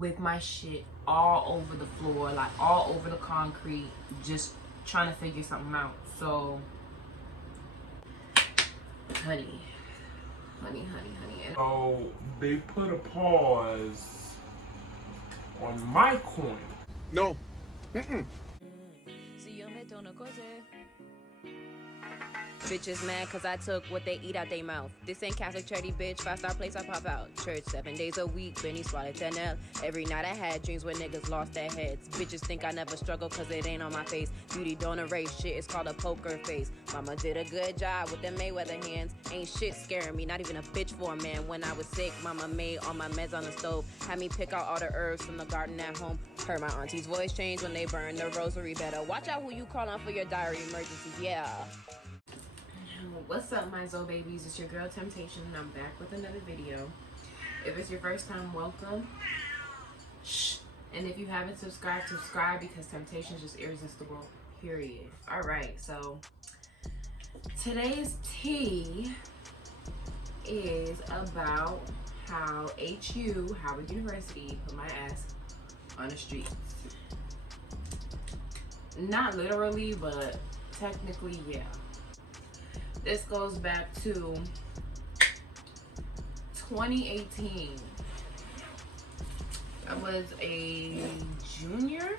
with my shit all over the floor, like all over the concrete, just trying to figure something out. So, honey. And so they put a pause on my coin. No. Bitches mad cause I took what they eat out they mouth. This ain't Catholic charity, bitch. 5-star place I pop out. Church 7 days a week. Benny swallowed 10L. Every night I had dreams where niggas lost their heads. Bitches think I never struggle cause it ain't on my face. Beauty don't erase shit, it's called a poker face. Mama did a good job with them Mayweather hands. Ain't shit scaring me, not even a bitch for a man. When I was sick, mama made all my meds on the stove. Had me pick out all the herbs from the garden at home. Heard my auntie's voice change when they burned the rosary. Better watch out who you call on for your diary emergencies, yeah. what's up, my Zoe babies? It's your girl Tempthaitian, and I'm back with another video. If it's your first time, welcome. Shh. And if you haven't subscribed, subscribe, because temptation is just irresistible, period. All right, so today's tea is about how HU, Howard University, put my ass on the streets. Not literally, but technically, yeah. This goes back to 2018. I was a junior.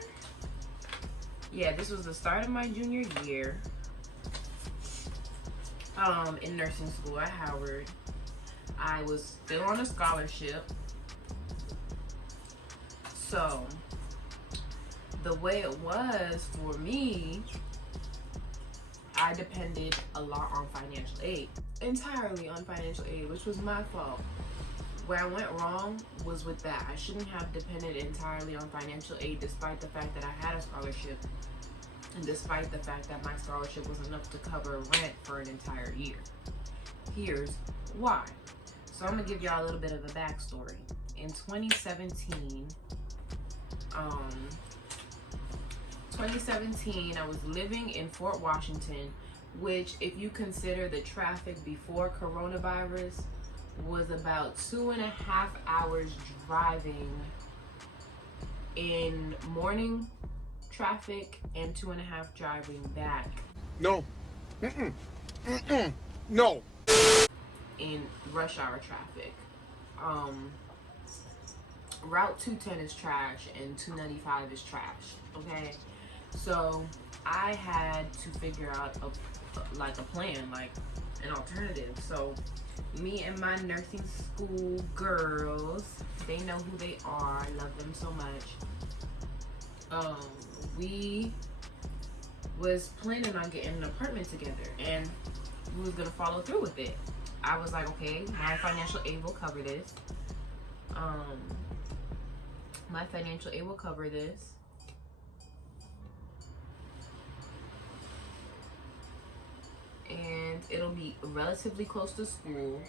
Yeah, this was the start of my junior year. In nursing school at Howard. I was still on a scholarship. So the way it was for me, I depended a lot on financial aid. Entirely on financial aid, which was my fault. Where I went wrong was with that. I shouldn't have depended entirely on financial aid, despite the fact that I had a scholarship, and despite the fact that my scholarship was enough to cover rent for an entire year. Here's why. So I'm gonna give y'all a little bit of a backstory. In 2017, I was living in Fort Washington, which, if you consider the traffic before coronavirus, was about 2.5 hours driving in morning traffic and 2.5 driving back. No. No. In rush hour traffic. Route 210 is trash and 295 is trash. Okay, so I had to figure out a plan, like an alternative. So me and my nursing school girls, they know who they are. I love them so much. We was planning on getting an apartment together, and we was gonna follow through with it. I was like, okay, my financial aid will cover this. My financial aid will cover this. And it'll be relatively close to school.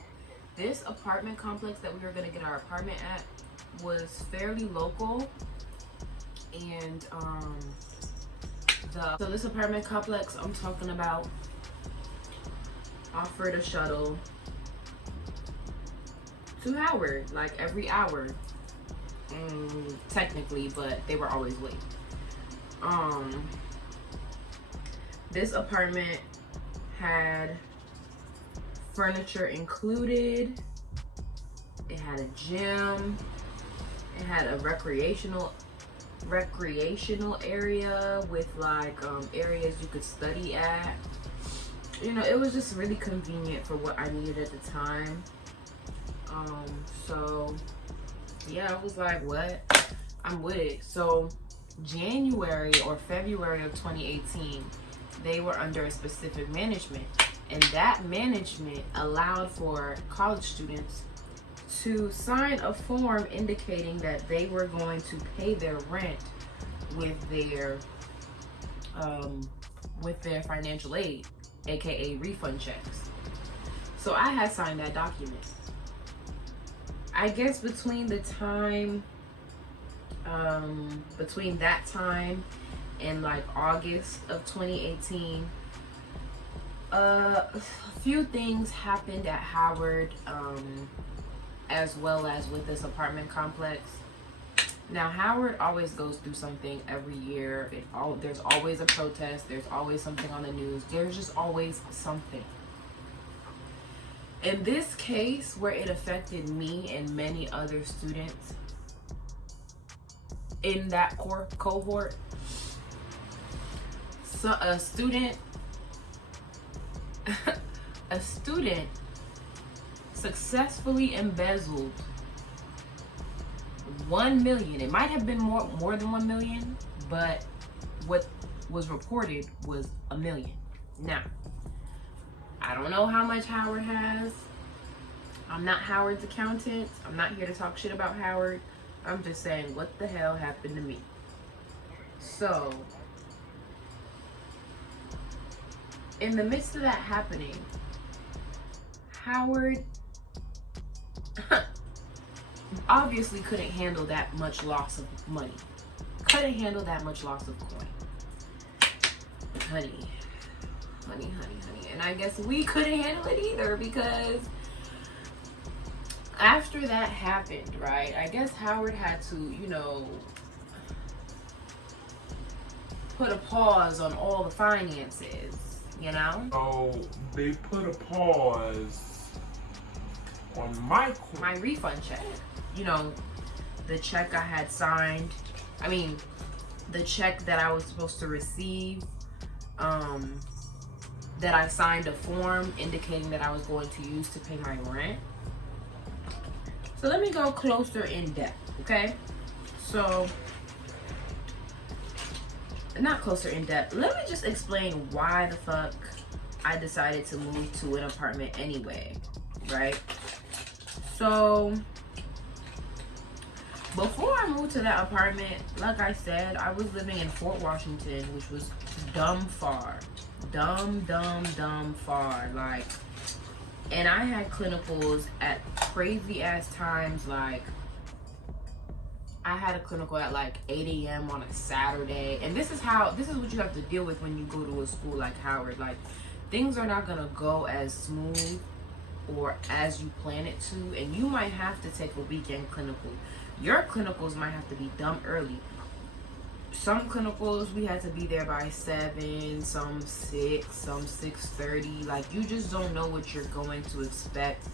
This apartment complex that we were gonna get our apartment at was fairly local. And so this apartment complex I'm talking about offered a shuttle to Howard, like every hour. Technically, but they were always late. This apartment had furniture included. It had a gym. It had a recreational area with like areas you could study at. You know, it was just really convenient for what I needed at the time. So yeah, I was like, what? I'm with it. So January or February of 2018, they were under a specific management, and that management allowed for college students to sign a form indicating that they were going to pay their rent with their financial aid, aka refund checks. So I had signed that document. I guess between that time and like August of 2018, a few things happened at Howard, as well as with this apartment complex. Now, Howard always goes through something every year. There's always a protest. There's always something on the news. There's just always something. In this case, where it affected me and many other students in that cohort, so a student successfully embezzled 1 million. It might have been more than 1 million, but what was reported was 1 million. Now, I don't know how much Howard has. I'm not Howard's accountant. I'm not here to talk shit about Howard. I'm just saying what the hell happened to me. So, in the midst of that happening, Howard obviously couldn't handle that much loss of money. Couldn't handle that much loss of coin. Honey. And I guess we couldn't handle it either, because after that happened, right, I guess Howard had to, you know, put a pause on all the finances, you know? So they put a pause on my refund check. You know, the check I had signed, the check that I was supposed to receive, that I signed a form indicating that I was going to use to pay my rent. So let me go closer in depth, okay? So, not closer in depth. Let me just explain why the fuck I decided to move to an apartment anyway, right? So, before I moved to that apartment, like I said, I was living in Fort Washington, which was dumb far. Dumb far. Like, and I had clinicals at crazy ass times. Like, I had a clinical at like 8 a.m. on a Saturday. And this is what you have to deal with when you go to a school like Howard. Like, things are not gonna go as smooth or as you plan it to, and you might have to take a weekend clinical. Your clinicals might have to be dumb early. Some clinicals we had to be there by 7, some 6, some 6:30. Like, you just don't know what you're going to expect.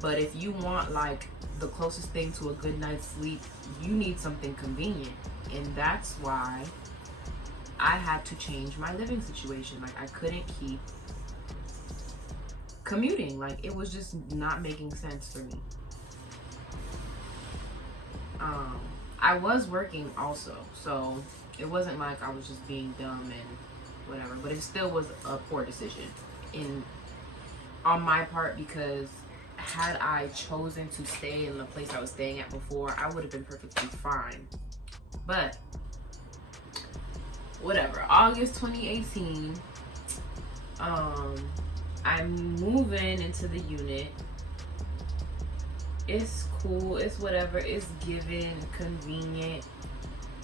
But if you want like the closest thing to a good night's sleep, you need something convenient. And that's why I had to change my living situation. Like, I couldn't keep commuting. Like, it was just not making sense for me. I was working also, so it wasn't like I was just being dumb and whatever, but it still was a poor decision on my part, because had I chosen to stay in the place I was staying at before, I would have been perfectly fine. But whatever. August 2018, I'm moving into the unit. It's cool, it's whatever, it's given, convenient.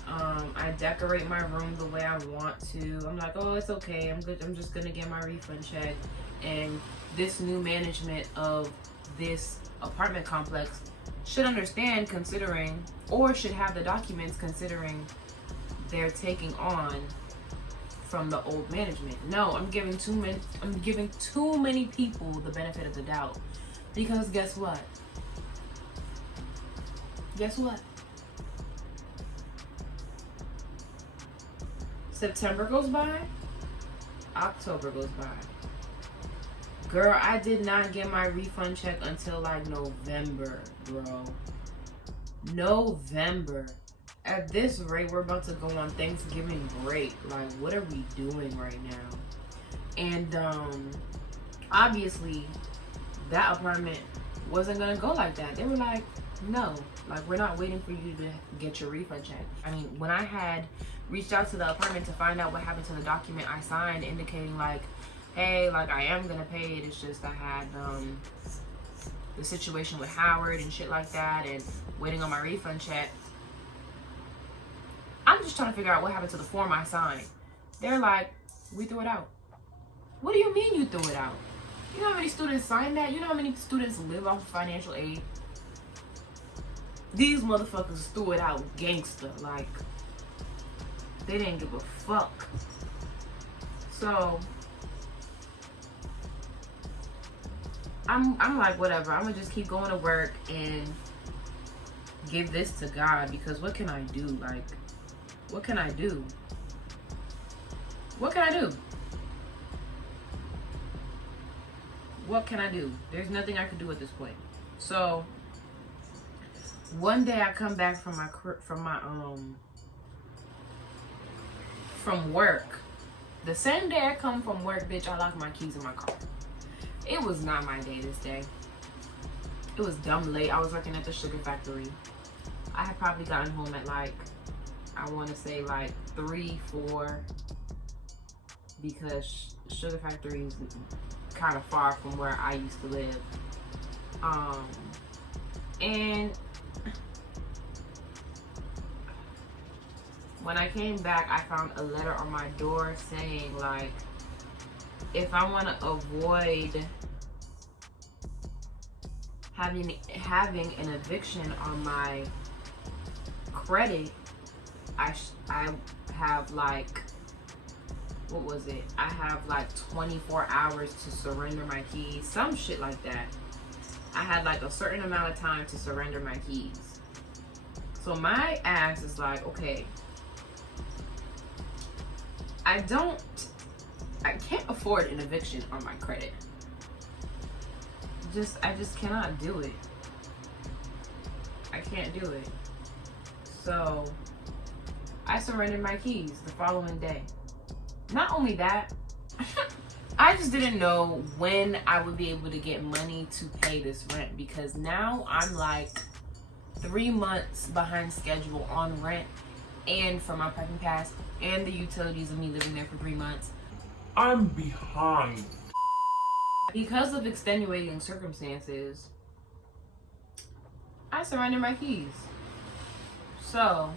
I decorate my room the way I want to. I'm like, oh, it's okay, I'm good, I'm just gonna get my refund check. And this new management of this apartment complex should understand, considering, or should have the documents considering they're taking on from the old management. No, I'm giving too many people the benefit of the doubt. Because guess what? September goes by, October goes by. Girl, I did not get my refund check until like November, bro. November. At this rate, we're about to go on Thanksgiving break. Like, what are we doing right now? And obviously, that apartment wasn't gonna go like that. They were like, no, like, we're not waiting for you to get your refund check. I mean, when I had reached out to the apartment to find out what happened to the document I signed indicating like, hey, like, I am gonna pay it, it's just I had the situation with Howard and shit like that and waiting on my refund check. I'm just trying to figure out what happened to the form I signed. They're like, we threw it out. What do you mean you threw it out? You know how many students signed that? You know how many students live off of financial aid? These motherfuckers threw it out gangster. Like, they didn't give a fuck. So I'm like, whatever. I'm gonna just keep going to work and give this to God, because what can I do? Like, what can I do? What can I do? What can I do? There's nothing I can do at this point. So one day I come back from work. The same day I come from work, bitch, I lock my keys in my car. It was not my day this day. It was dumb late. I was working at the sugar factory. I had probably gotten home at like, I want to say like 3, 4, because sugar factory is kind of far from where I used to live. And when I came back, I found a letter on my door saying, like, if I want to avoid having an eviction on my credit, I have like, what was it? I have like 24 hours to surrender my keys, some shit like that. I had like a certain amount of time to surrender my keys. So my ass is like, okay, I can't afford an eviction on my credit. I just cannot do it. I can't do it. So I surrendered my keys the following day. Not only that, I just didn't know when I would be able to get money to pay this rent, because now I'm like 3 months behind schedule on rent and for my parking pass and the utilities of me living there for 3 months. I'm behind. Because of extenuating circumstances, I surrendered my keys. So,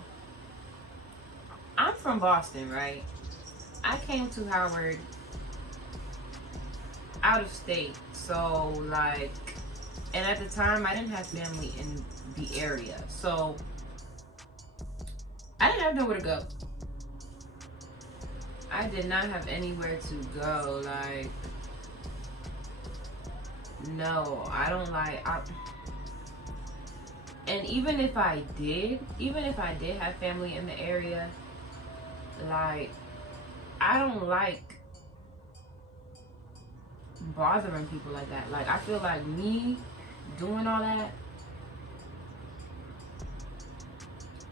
I'm from Boston, right? I came to Howard out of state. So, like, and at the time, I didn't have family in the area. So, I didn't have nowhere to go. I did not have anywhere to go. Like, no, I don't like, and even if I did have family in the area, like, I don't like bothering people like that. Like, I feel like me doing all that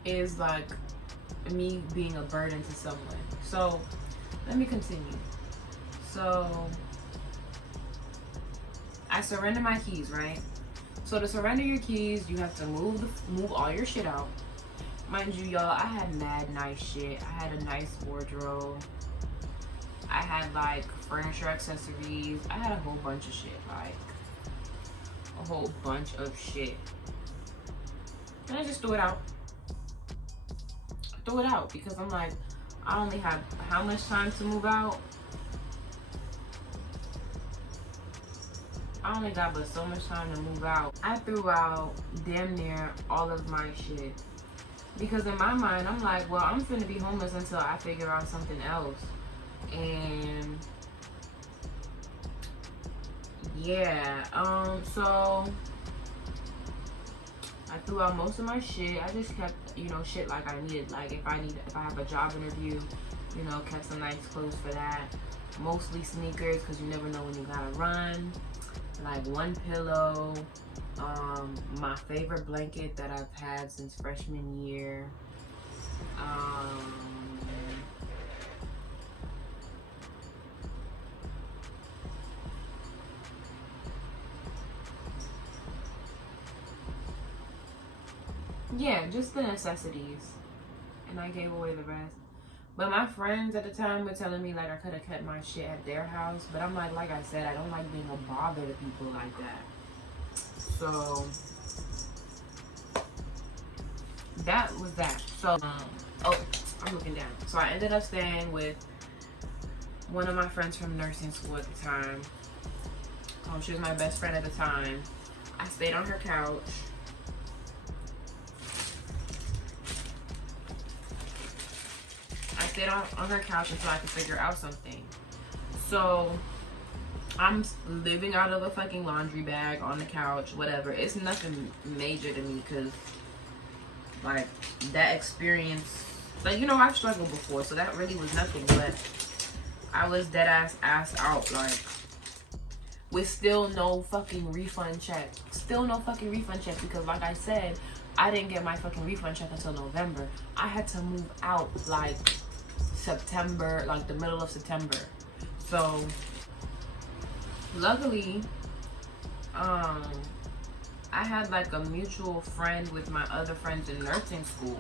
is like me being a burden to someone. So let me continue. So I surrender my keys, right? So to surrender your keys, you have to move all your shit out. Mind you, y'all, I had mad nice shit. I had a nice wardrobe. I had like furniture accessories. I had a whole bunch of shit, like a whole bunch of shit. And I just threw it out. Threw it out because I'm like, I only have how much time to move out? I only got but so much time to move out. I threw out damn near all of my shit. Because in my mind, I'm like, well, I'm finna be homeless until I figure out something else. And yeah, so I threw out most of my shit. I just kept, shit like I needed. Like if I have a job interview, kept some nice clothes for that. Mostly sneakers, because you never know when you gotta run. Like one pillow, my favorite blanket that I've had since freshman year. Yeah, just the necessities. And I gave away the rest. But my friends at the time were telling me like I could have kept my shit at their house. But I'm like I said, I don't like being a bother to people like that. So that was that. So, I'm looking down. So I ended up staying with one of my friends from nursing school at the time. She was my best friend at the time. I stayed on her couch. stayed on her couch until I could figure out something. So I'm living out of a fucking laundry bag on the couch, whatever. It's nothing major to me because, like, that experience, like, you know, I've struggled before, so that really was nothing. But I was dead ass out, like, with still no fucking refund check. Still no fucking refund check because, like I said, I didn't get my fucking refund check until November. I had to move out, like, September, like, the middle of September. So luckily, I had like a mutual friend with my other friends in nursing school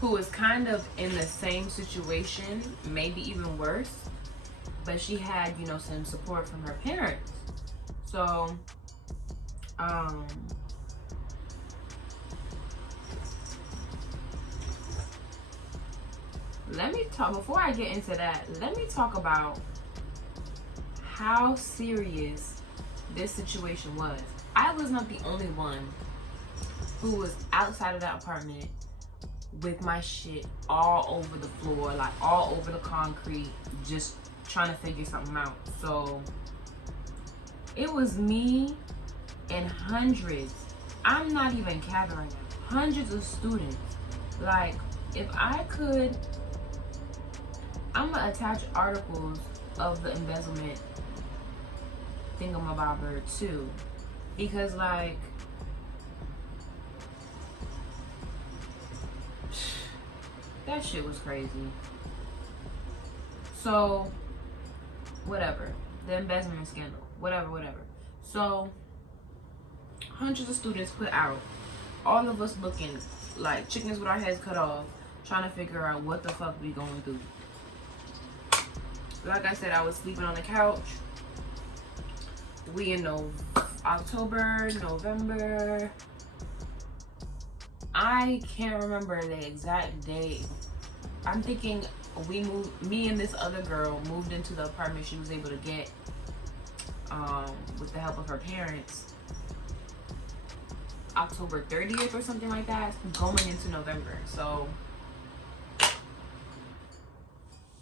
who was kind of in the same situation, maybe even worse, but she had, you know, some support from her parents. So, let me talk, before I get into that, let me talk about how serious this situation was. I was not the only one who was outside of that apartment with my shit all over the floor, like all over the concrete, just trying to figure something out. So it was me and hundreds, I'm not even gathering, hundreds of students. Like, if I could, I'm gonna attach articles of the embezzlement thingamabobber too, because like that shit was crazy. So whatever, the embezzlement scandal, whatever. So hundreds of students put out, all of us looking like chickens with our heads cut off, trying to figure out what the fuck we gonna do. Like I said, I was sleeping on the couch. We in October, November. I can't remember the exact date. I'm thinking we moved, me and this other girl moved into the apartment she was able to get with the help of her parents October 30th or something like that, going into November. So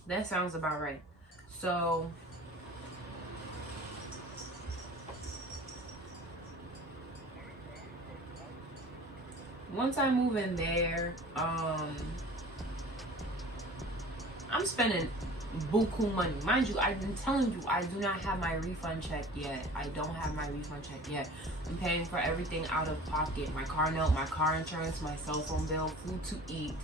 that sounds about right. So once I move in there, I'm spending buku money. Mind you, I've been telling you I do not have my refund check yet. I don't have my refund check yet. I'm paying for everything out of pocket. My car note, my car insurance, my cell phone bill, food to eat,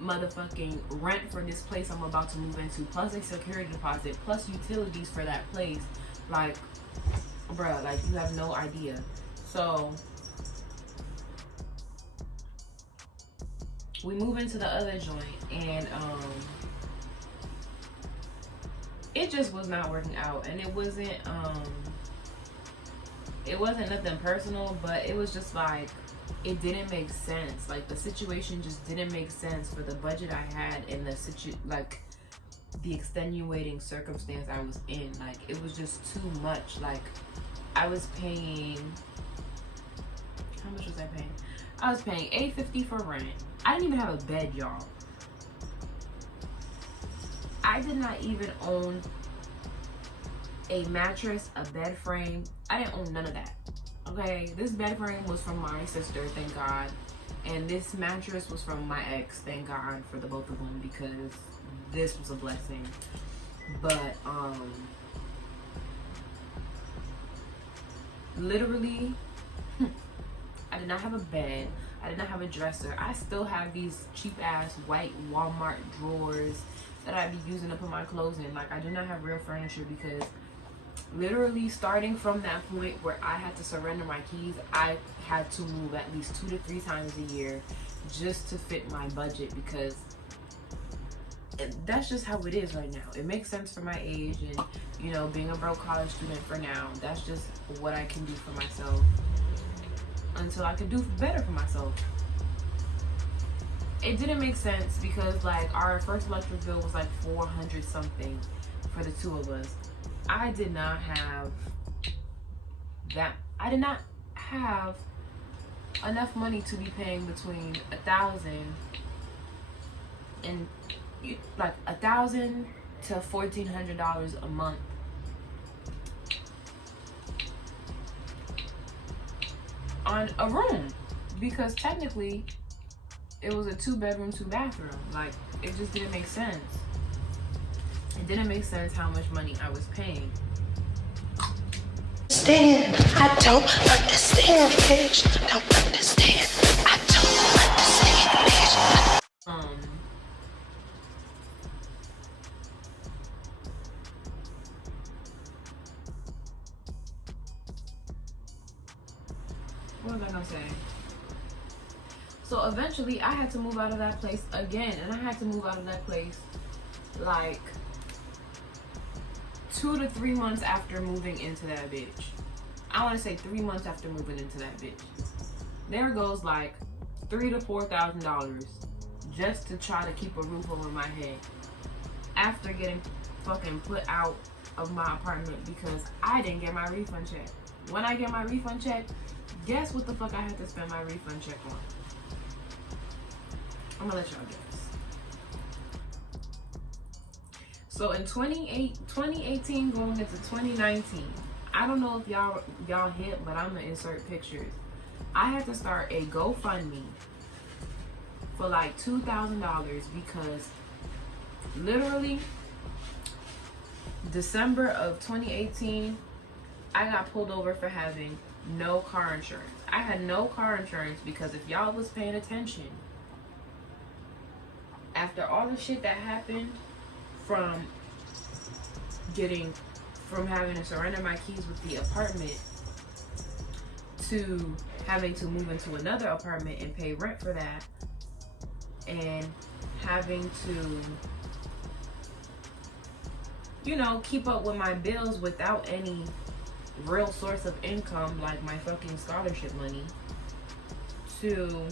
motherfucking rent for this place I'm about to move into, plus a security deposit, plus utilities for that place. Like, bruh, like, you have no idea. So we move into the other joint, and it just was not working out. And it wasn't nothing personal, but it was just like, it didn't make sense. Like, the situation just didn't make sense for the budget I had and like the extenuating circumstance I was in. Like, it was just too much. Like, I was paying, how much was I paying? I was paying $850 for rent. I didn't even have a bed, y'all. I did not even own a mattress, a bed frame. I didn't own none of that. Okay, this bed frame was from my sister, thank God. And this mattress was from my ex, thank God for the both of them, because this was a blessing. But literally, I did not have a bed. I did not have a dresser. I still have these cheap ass white Walmart drawers that I be using to put my clothes in. Like, I do not have real furniture, because literally starting from that point where I had to surrender my keys, I had to move at least 2 to 3 times a year just to fit my budget, because that's just how it is right now. It makes sense for my age, and, you know, being a broke college student for now, that's just what I can do for myself until I can do better for myself. It didn't make sense because, like, our first electric bill was like $400 something for the two of us. I did not have that. I did not have enough money to be paying between $1,000 and like $1,000 to $1,400 a month. On a room, because technically it was a 2-bedroom, 2-bathroom. Like, it just didn't make sense. It didn't make sense how much money I was paying. I don't understand, bitch. Don't understand. I don't understand, bitch. What was I gonna say? So eventually I had to move out of that place again, and I had to move out of that place like 2 to 3 months after moving into that bitch. I want to say 3 months after moving into that bitch. There goes like $3,000 to $4,000 just to try to keep a roof over my head after getting fucking put out of my apartment because I didn't get my refund check. When I get my refund check, guess what the fuck I had to spend my refund check on? I'm gonna let y'all guess. So in 2018 going into 2019, I don't know if y'all hit, but I'm gonna insert pictures. I had to start a GoFundMe for like $2,000 because literally December of 2018, I got pulled over for having no car insurance. I had no car insurance because if y'all was paying attention, after all the shit that happened from having to surrender my keys with the apartment to having to move into another apartment and pay rent for that, and having to, you know, keep up with my bills without any real source of income like my fucking scholarship money, to,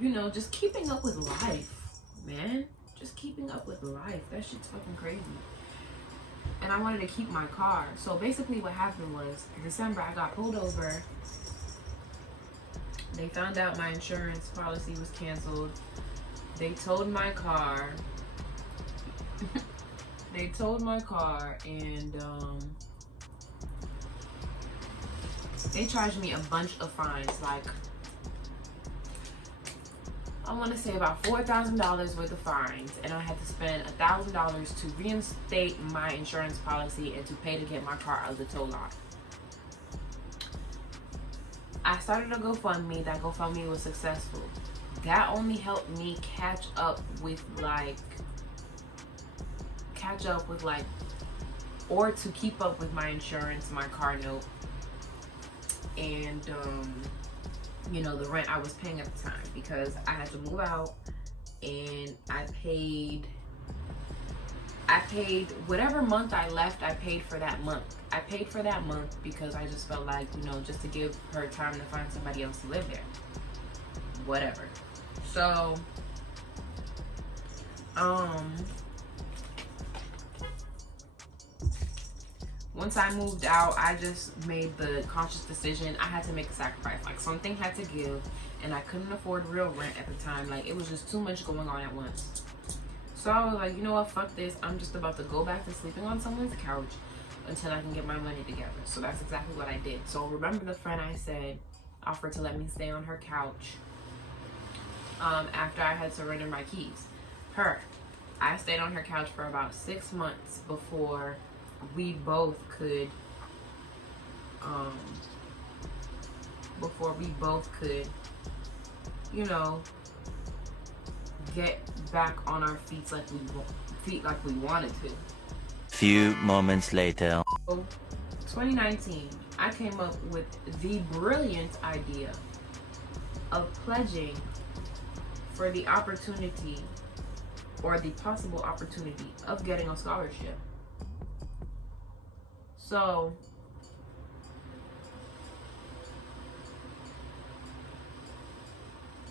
you know, just keeping up with life, man. Just keeping up with life. That shit's fucking crazy. And I wanted to keep my car. So basically what happened was, December I got pulled over. They found out my insurance policy was canceled. They towed my car. They towed my car and they charged me a bunch of fines, like I want to say about $4,000 worth of fines, and I had to spend $1,000 to reinstate my insurance policy and to pay to get my car out of the tow lot. I started a GoFundMe. That GoFundMe was successful. That only helped me catch up with or to keep up with my insurance, my car note, and you know, the rent I was paying at the time, because I had to move out, and I paid whatever month I left, I paid for that month. I paid for that month because I just felt like, you know, just to give her time to find somebody else to live there. Whatever. So, once I moved out, I just made the conscious decision. I had to make a sacrifice. Like, something had to give, and I couldn't afford real rent at the time. Like, it was just too much going on at once. So I was like, you know what, fuck this. I'm just about to go back to sleeping on someone's couch until I can get my money together. So that's exactly what I did. So remember the friend I said offered to let me stay on her couch after I had surrendered my keys? I stayed on her couch for about 6 months before we both could you know, get back on our feet like we wanted to. Few moments later. So, 2019, I came up with the brilliant idea of pledging for the opportunity, or the possible opportunity, of getting a scholarship. So,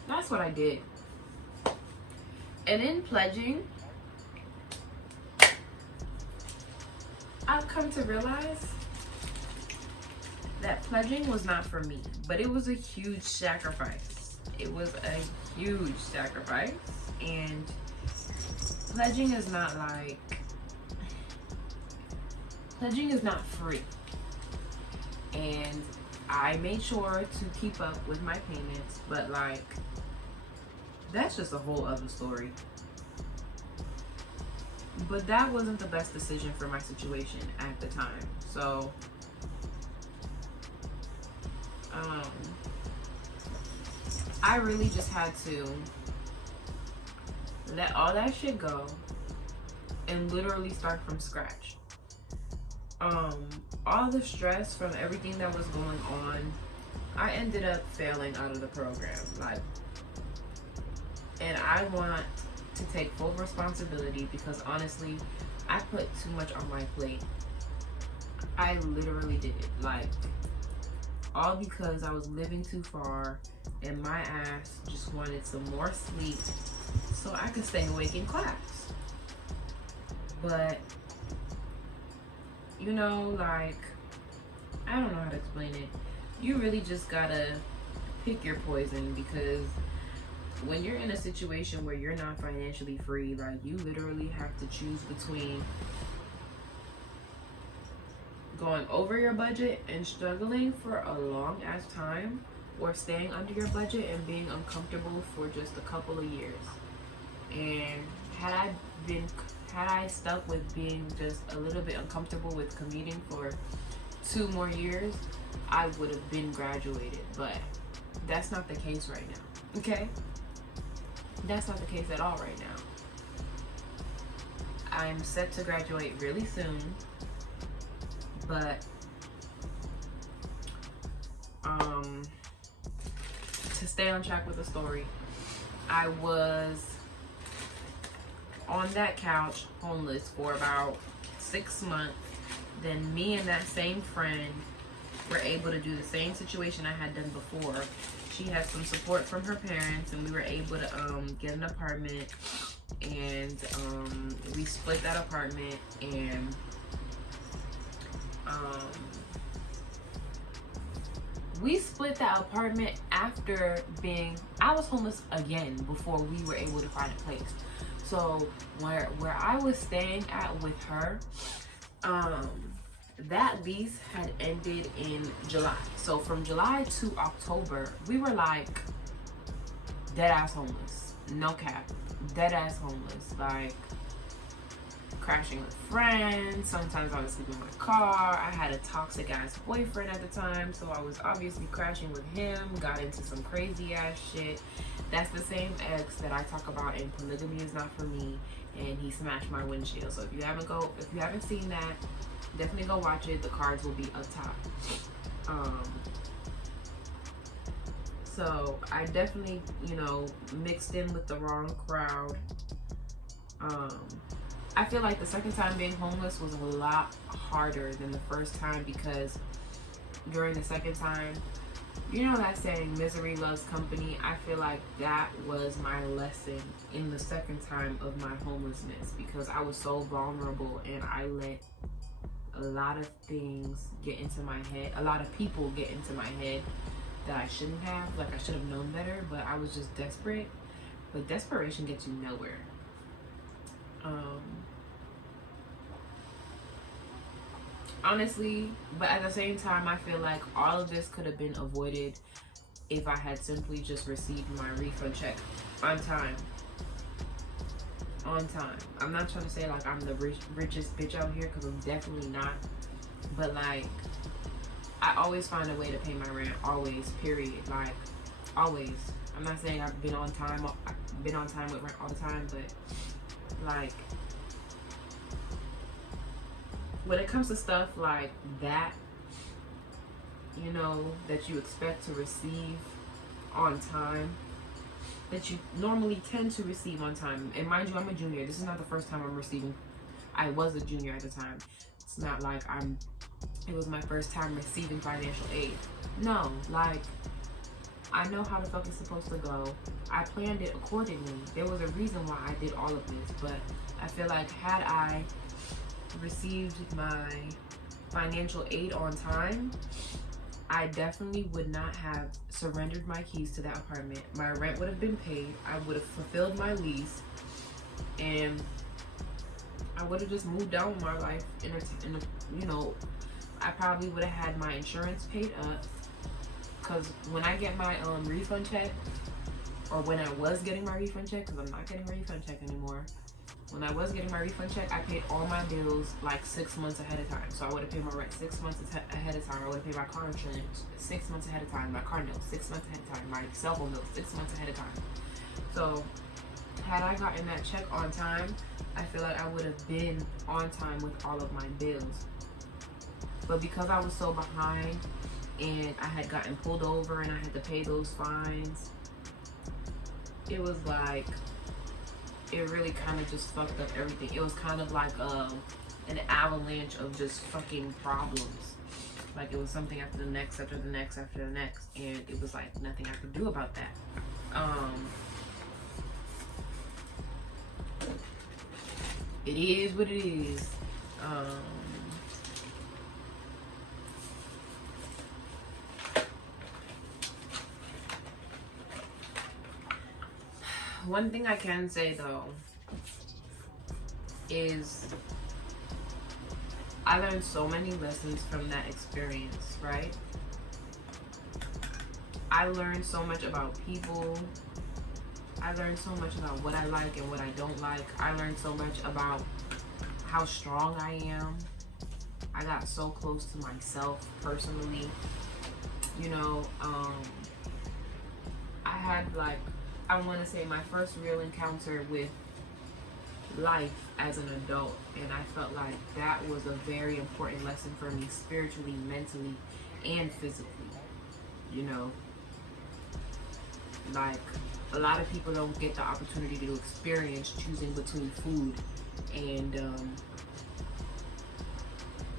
that's what I did. And in pledging, I've come to realize that pledging was not for me, but it was a huge sacrifice. it was a huge sacrifice. And pledging is not free. And I made sure to keep up with my payments, but like, that's just a whole other story. But that wasn't the best decision for my situation at the time. So, I really just had to let all that shit go and literally start from scratch. All the stress from everything that was going on, I ended up failing out of the program. Like, and I want to take full responsibility because honestly, I put too much on my plate. I literally did it. Like, all because I was living too far and my ass just wanted some more sleep so I could stay awake in class. But, you know, like, I don't know how to explain it. You really just gotta pick your poison, because when you're in a situation where you're not financially free, like, you literally have to choose between going over your budget and struggling for a long ass time, or staying under your budget and being uncomfortable for just a couple of years. And had I stuck with being just a little bit uncomfortable with commuting for 2 more years, I would have been graduated. But that's not the case right now. Okay? That's not the case at all right now. I'm set to graduate really soon, but to stay on track with the story, I was on that couch homeless for about 6 months. Then me and that same friend were able to do the same situation I had done before. She had some support from her parents, and we were able to get an apartment, and we split that apartment, and we split that apartment after I was homeless again before we were able to find a place. So where I was staying at with her, that lease had ended in July. So from July to October, we were like dead ass homeless. No cap. Dead ass homeless. Like, crashing with friends. Sometimes I was sleeping in my car. I had a toxic ass boyfriend at the time, so I was obviously crashing with him. Got into some crazy ass shit. That's the same ex that I talk about in Polygamy Is Not For Me, and he smashed my windshield. So if you haven't seen that, definitely go watch it. The cards will be up top. So I definitely, mixed in with the wrong crowd. I feel like the second time being homeless was a lot harder than the first time, because during the second time, you know that saying, misery loves company? I feel like that was my lesson in the second time of my homelessness, because I was so vulnerable and I let a lot of things get into my head, a lot of people get into my head that I shouldn't have. Like, I should have known better, but I was just desperate. But desperation gets you nowhere. Honestly, but at the same time, I feel like all of this could have been avoided if I had simply just received my refund check on time. I'm not trying to say like I'm the richest bitch out here, because I'm definitely not. But like, I always find a way to pay my rent. Always, period. Like, always. I'm not saying I've been on time with rent all the time, but like, when it comes to stuff like that, that you expect to receive on time, that you normally tend to receive on time. And mind you, I'm a junior. This is not the first time I'm receiving. I was a junior at the time. It's not like it was my first time receiving financial aid. No, like, I know how the fuck it's supposed to go. I planned it accordingly. There was a reason why I did all of this, but I feel like had I received my financial aid on time, I definitely would not have surrendered my keys to that apartment. My rent would have been paid. I would have fulfilled my lease, and I would have just moved on with my life. I probably would have had my insurance paid up, because when I get my refund check, or when I was getting my refund check, because I'm not getting a refund check anymore. When I was getting my refund check, I paid all my bills like 6 months ahead of time. So I would have paid my rent 6 months ahead of time. I would have paid my car insurance 6 months ahead of time. My car note 6 months ahead of time. My cell phone bill 6 months ahead of time. So had I gotten that check on time, I feel like I would have been on time with all of my bills. But because I was so behind and I had gotten pulled over and I had to pay those fines, it was like, it really kind of just fucked up everything. It was kind of like an avalanche of just fucking problems. Like it was something after the next, after the next, after the next, and it was like nothing I could do about that. It is what it is. One thing I can say though is I learned so many lessons from that experience, right? I learned so much about people. I learned so much about what I like and what I don't like. I learned so much about how strong I am. I got so close to myself personally. I had I want to say my first real encounter with life as an adult, and I felt like that was a very important lesson for me spiritually, mentally, and physically. Like a lot of people don't get the opportunity to experience choosing between food and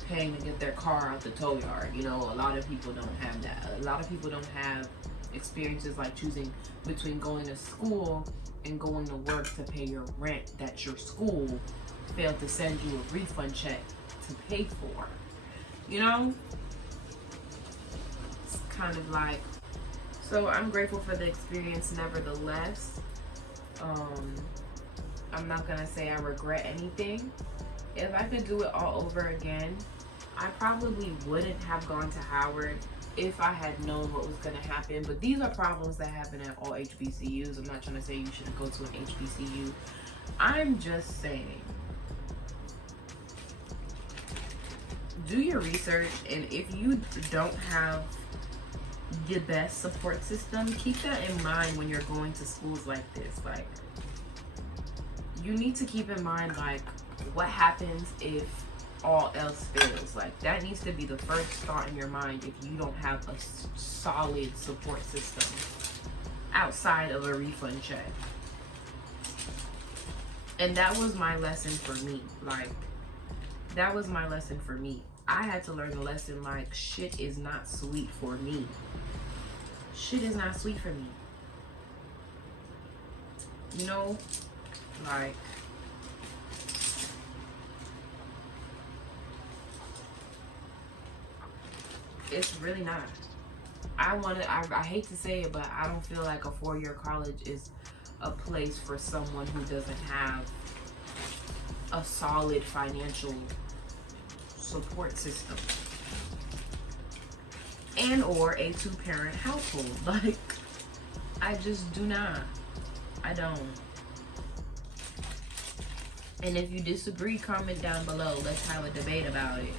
paying to get their car out the tow yard. A lot of people don't have that. A lot of people don't have experiences like choosing between going to school and going to work to pay your rent that your school failed to send you a refund check to pay for. It's kind of like, so I'm grateful for the experience nevertheless. I'm not gonna say I regret anything. If I could do it all over again, I probably wouldn't have gone to Howard if I had known what was going to happen. But these are problems that happen at all HBCUs. I'm not trying to say you shouldn't go to an HBCU. I'm just saying, do your research, and if you don't have the best support system, keep that in mind when you're going to schools like this. Like, you need to keep in mind, like, what happens if all else fails. Like, that needs to be the first thought in your mind if you don't have a solid support system outside of a refund check. And that was my lesson for me. Like, that was my lesson for me. I had to learn the lesson, like, shit is not sweet for me. Shit is not sweet for me. Like, it's really not. I hate to say it, but I don't feel like a 4-year college is a place for someone who doesn't have a solid financial support system and or a 2-parent household. Like, I just do not. I don't. And if you disagree, comment down below. Let's have a debate about it.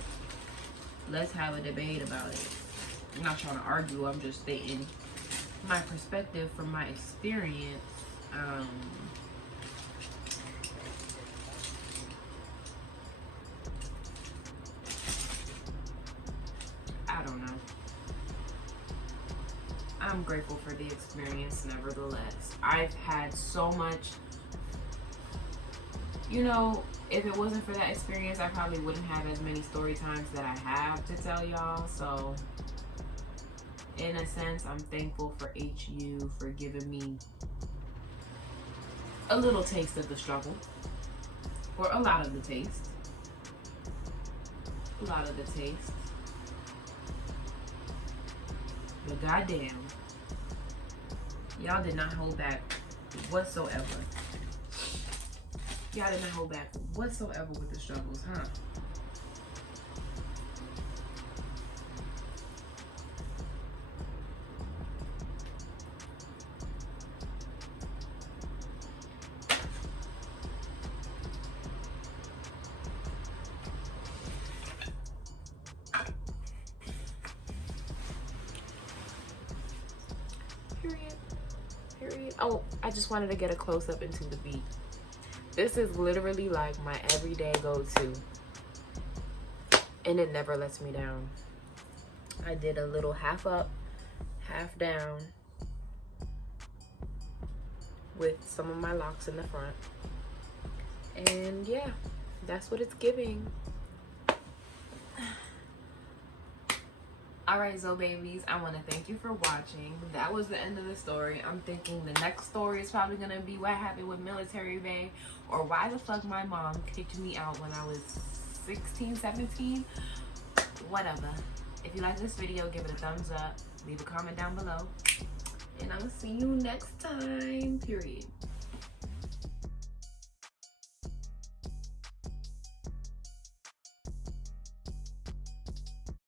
Let's have a debate about it. I'm not trying to argue. I'm just stating my perspective from my experience. I don't know. I'm grateful for the experience nevertheless. I've had so much, if it wasn't for that experience, I probably wouldn't have as many story times that I have to tell y'all. So in a sense, I'm thankful for HU for giving me a little taste of the struggle, or a lot of the taste. A lot of the taste. But goddamn, y'all did not hold back whatsoever. Y'all did not hold back whatsoever with the struggles, huh? Period. Oh, I just wanted to get a close up into the beat. This is literally like my everyday go-to, and it never lets me down. I did a little half up, half down with some of my locks in the front, and yeah, that's what it's giving. Alright, so babies, I want to thank you for watching. That was the end of the story. I'm thinking the next story is probably going to be what happened with Military Bay, or why the fuck my mom kicked me out when I was 16, 17. Whatever. If you like this video, give it a thumbs up. Leave a comment down below. And I will see you next time. Period.